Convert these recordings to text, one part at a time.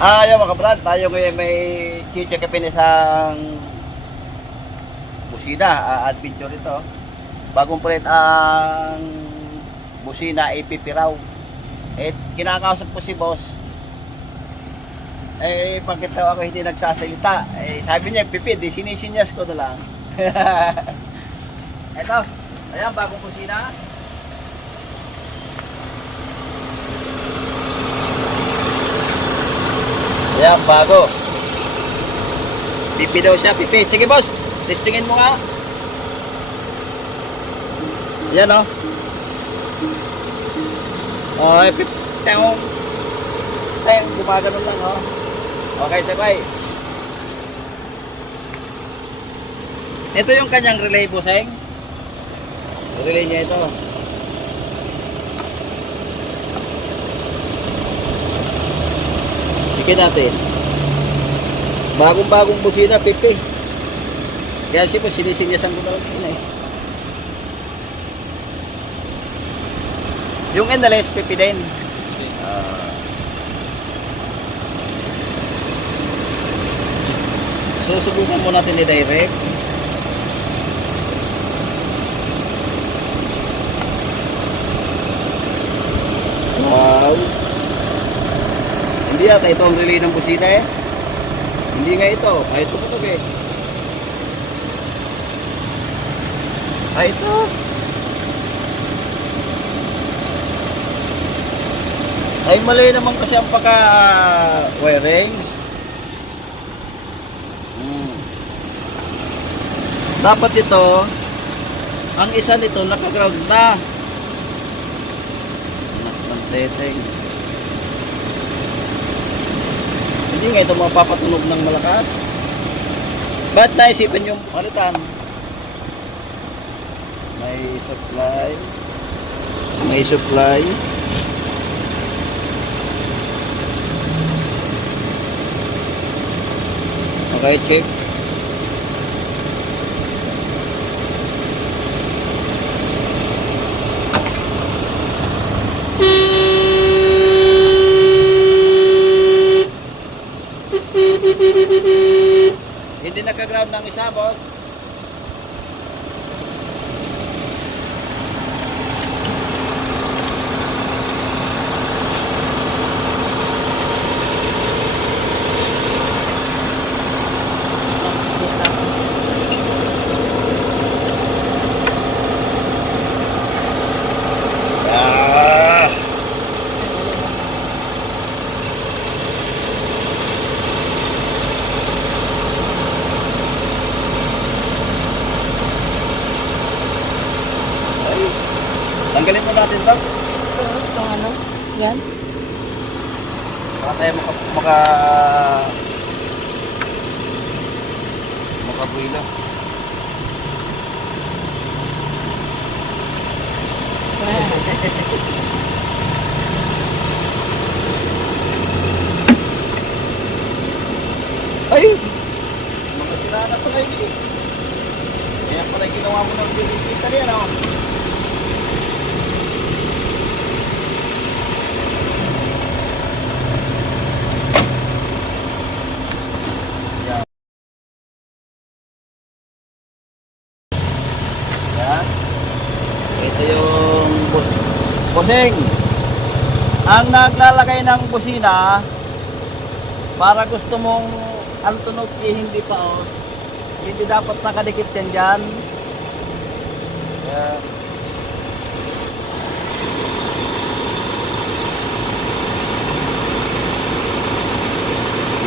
Ah, yung mga brad, tayo ngayon may chichekipin isang busina, ah, adventure ito. Bagong palit ang busina APP raw. Eh, kinakausap ko si boss. Eh, pagkita ako hindi nagsasalita, eh, sabi niya, pipi, di sinisinyas ko na lang. Ito, ayan, bagong busina. Ayan, bago. Pipi daw siya, pipi. Sige boss, testingin mo nga. Yan o. Oh, eh, pipi. Tayong, tayong gumaganon lang oh. Okay, sabay. Ito yung kanyang relay, buseng. Relay niya ito. Sige natin. Bagong-bagong busina, pipi. Kaya siya po, sinisinyasan ko na lang yun eh. Yung endless, pipi din. Ah. susubukan mo natin i-direct. Hindi yata ito ang relay ng busina eh. Hindi nga ito. Ay, ito ito eh. Ay, ito. Ay, mali naman kasi ang pagka wirings. Hmm. Dapat ito, ang isa nito nakaground na. Anak ng. Hindi nga ito mapapatunog ng malakas. Ba't naisipan yung palitan? May supply. May supply. Okay, check. Hindi naka-ground ng isa. Ah! Ay, tanggalin mo natin to. Itong ano? Yan? Baka tayo maka... maka makabuilo. Ay! Mga sira na pala yun eh. Kaya pala ginawa mo ng binibita rin, oh. Yan. Yan. Ito yung bus- busing. Ang naglalagay ng busina, para gusto mong ang tunog eh, hindi paos, hindi dapat nakadikit yan dyan. Yan.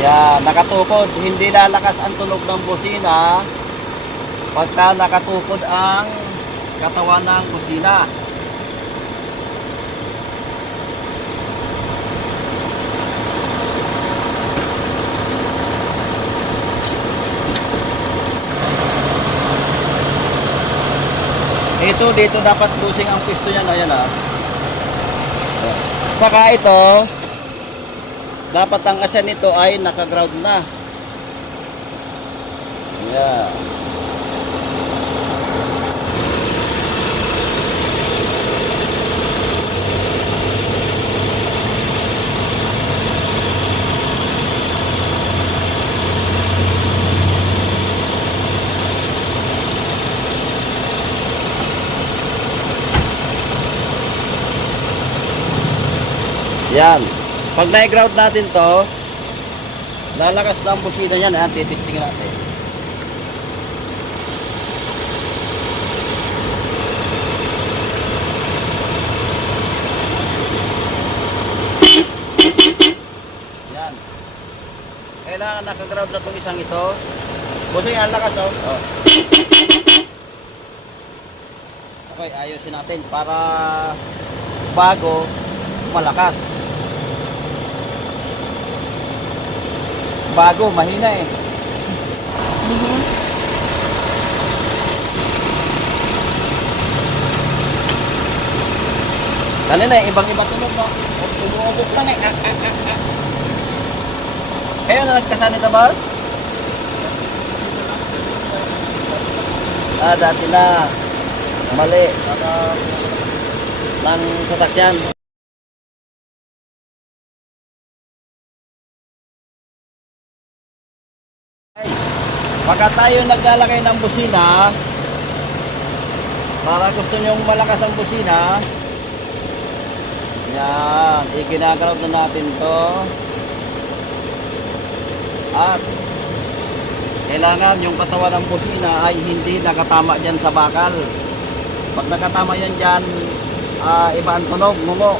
Yan, nakatukod. Hindi lalakas ang tunog ng busina pagka nakatukod ang katawan ng busina. Ito, dito dapat busing ang pwesto niyan. Ayan ah. Saka ito, dapat ang asya nito ay naka-ground na. Yeah. Yan. Pag na-ground natin to, lalakas na ang busina yan. Yan, titisting natin. Yan. Kailangan nakaground na itong isang ito. Busing, ang lakas oh. oh. Okay, ayusin natin para bago malakas. Bago, mahina eh. Mhm. Kanina eh, ibang-iba tunog mo. Umuubok lang eh. Ah, ah, ah, ah. Kayo na nagkasanita, boss? Ah, dati na. Mali. Ng sasakyan. Pagka tayo naglalagay ng busina, para gusto nyong malakas ang busina, yan, ikinagalaw na natin to. At kailangan yung katawan ng busina ay hindi nakatama dyan sa bakal. Pag nakatama yan dyan, ah, iba ang tunog, mungo.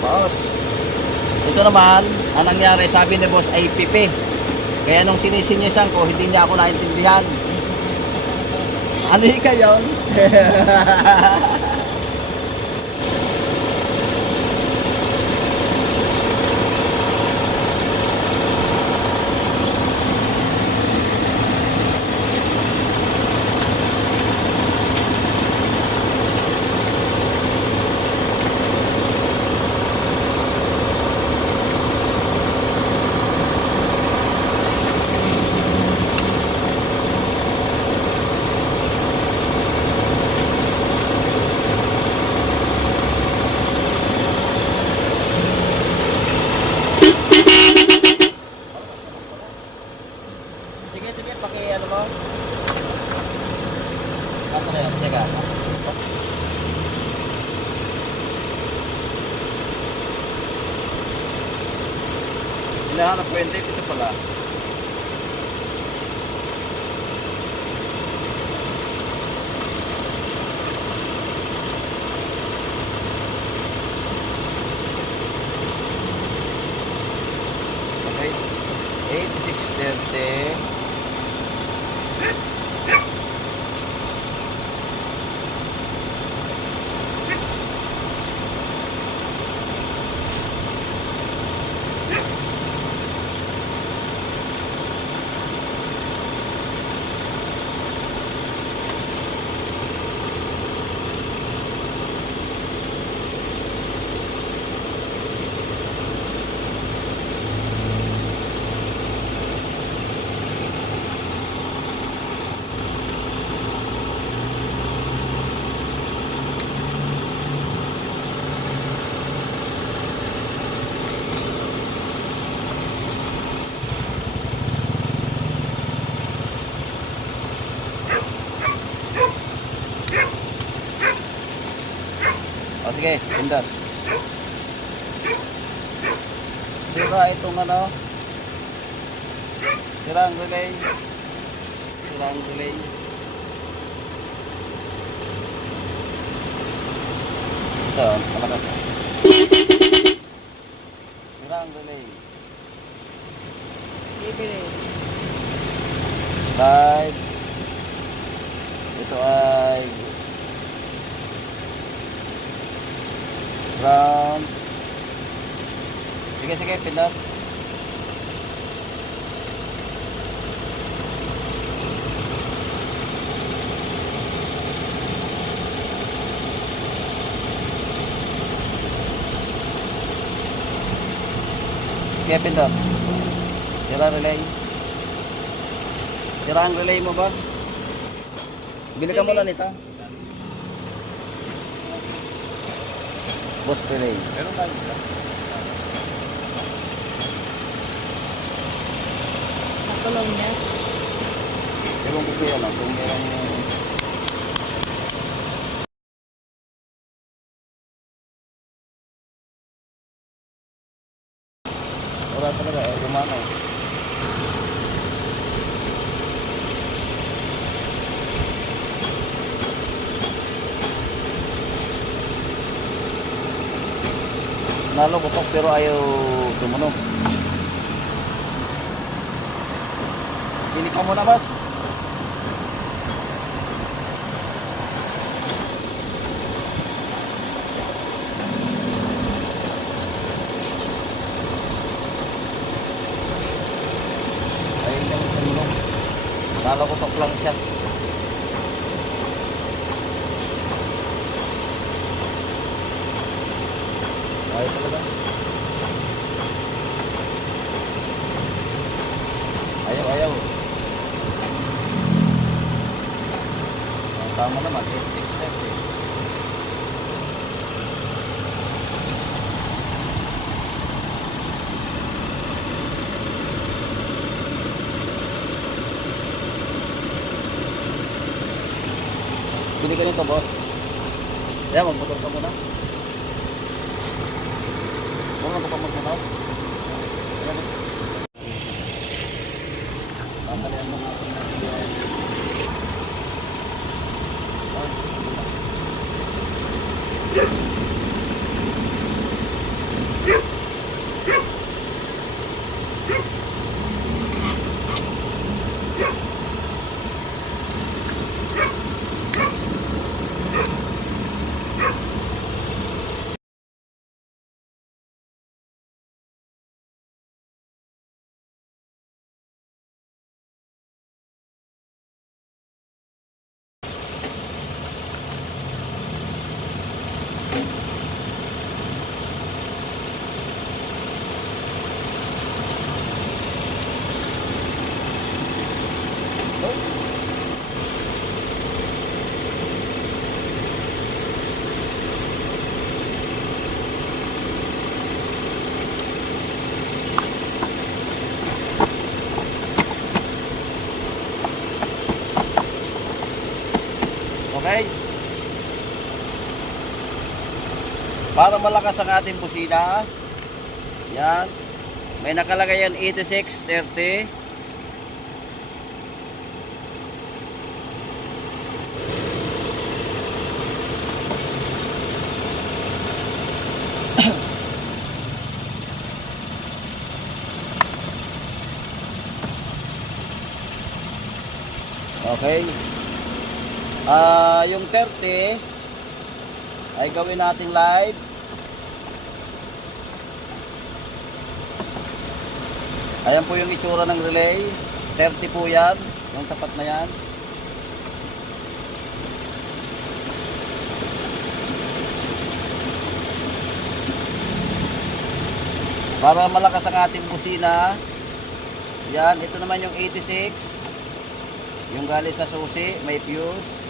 Boss. Ito naman, ang nangyari, sabi ni boss ay pipi. Kaya nung sinisinisan ko, hindi niya ako naintindihan. Ano kayo? O sige, pindot. Sira itong ano. Sira ang relay. Sira ang relay. Ito, malakas. Sira ang relay. Bibili. Side. Ito ay ground. Sige, sige, pindot. Sige, pindot. Sira relay. Sira ang relay mo, boss. Bili ka muna nito. Boss Pelay. Meron tayo dito. Nakulong niya. Ewan ko kaya lang kung meron Wala talaga, eh, gumana eh. Nalubutok pero ayaw tumunog. Pinik ka muna ba? Tumunog. Nalubutok lang siya. Ayaw talaga. Ayaw, ayaw. Tama naman, 867 eh. Bili ka nito, boss. Kaya magmotor ka muna. Huwag na pa magmotor. Ayan. Tatalian mo natin Okay? Para malakas ang ating busina, yan, may nakalagay yan 8630. Okay. Ah, yung 30 ay gawin nating live. Ayan po yung itsura ng relay. 30 po yan. Yung tapat na yan. Para malakas ang ating busina. Yan, ito naman yung 86. Yung galing sa susi, may fuse.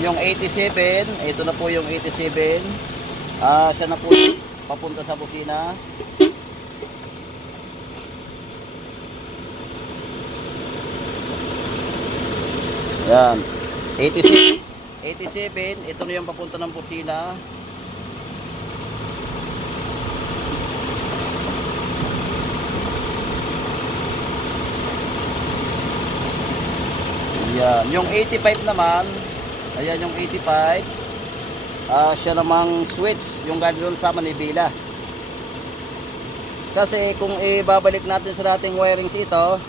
Yung 87, ito na po yung 87. Ah, siya na po papunta sa busina. Yan. 86 87, ito na yung papunta ng busina. Yan, yung 85 naman, ayan yung 85. Ah, siya namang switch, yung galing sa manibila. Kasi kung ibabalik natin sa dating wirings ito,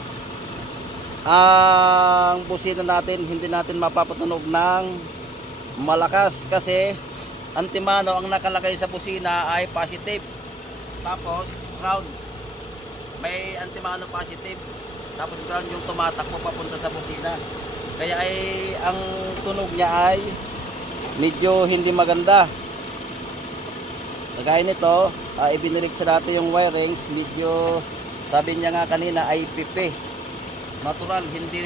ang busina natin hindi natin mapapatunog ng malakas kasi antimano ang nakalagay sa busina ay positive tapos ground may antimano positive tapos ground yung tumatakbo papunta sa busina kaya ay ang tunog niya ay medyo hindi maganda. Kagaya nito uh, ibinilig sa dati yung wirings medyo sabi niya nga kanina ay pipi. Natural hindi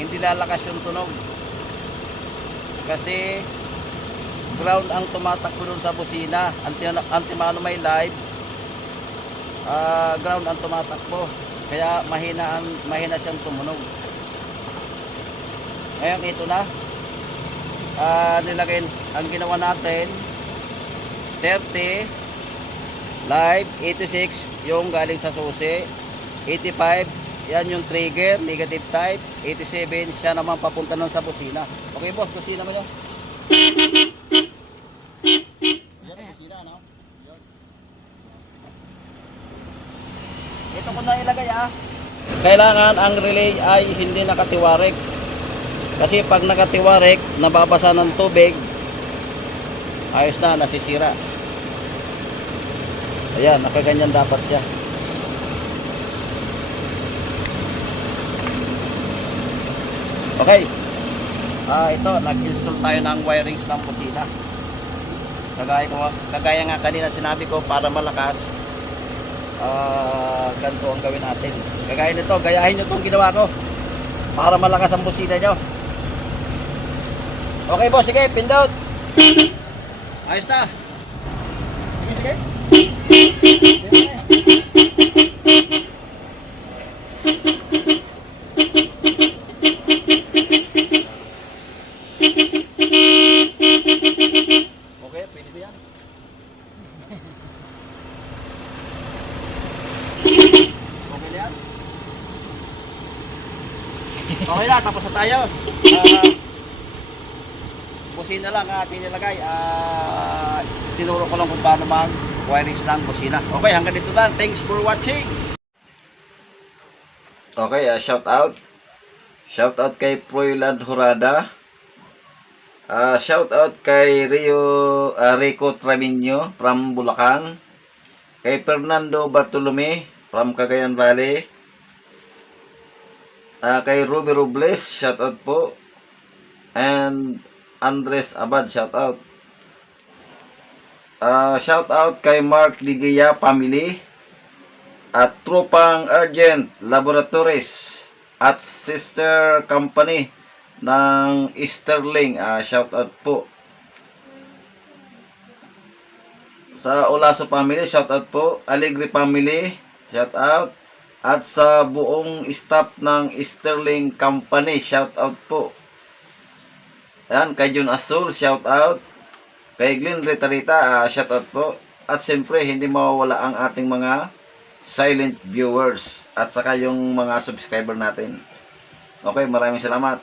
hindi lalakas yung tunog. Kasi ground ang tumatakbo dun sa busina. Anti, antimano may live ah ground ang tumatakbo. Kaya mahina, ang, mahina siyang tumunog. Ngayon, ito na. Ah, nilagay, ang ginawa natin, 30, live, 86, yung galing sa susi, 85, yan yung trigger, negative type, 87, siya naman papunta nun sa busina. Okay boss, busina mo? Yun. Ito ko na ilagay ah. Kailangan ang relay ay hindi nakatiwarik. Kasi pag nakatiwarik, nababasa ng tubig, ayos na, nasisira. Ayan, nakaganyan dapat siya. Okay. Ah, ito, nag-install tayo ng wirings ng busina. Kagaya, ko, kagaya nga kanina sinabi ko para malakas, ah, ganito ang gawin natin. Kagaya nito, gayahin nyo itong ginawa ko para malakas ang busina nyo. Okay boss, sige, pindot. Ayos na. Sige, sige. Okay, pwede yan? Okay na yan? Okay na, tapos na tayo. Ah, busina lang ang ating nilagay. Ah, tinuro ko lang kung paano mag wirings ng busina. Okay, hanggang dito lang. Thanks for watching. Okay, ah, shout out. Shout out kay Proyland Horada. Ah, shout out kay Rio ah, Rico Travino from Bulacan. Kay Fernando Bartolome from Cagayan Valley. Ah, kay Ruby Robles, shout out po. And Andres Abad, shout out. Ah, shout out kay Mark Ligaya family at Tropang Argent Laboratories at sister company ng Sterling. Ah, shout out po. Sa Olaso family, shout out po. Alegre family, shout out. At sa buong staff ng Sterling Company, shout out po. Ayan, kay Jun Asul, shout out. Kay Glenn Ritarita, ah, shout out po. At siyempre, hindi mawawala ang ating mga silent viewers at saka yung mga subscriber natin. Okay, maraming salamat.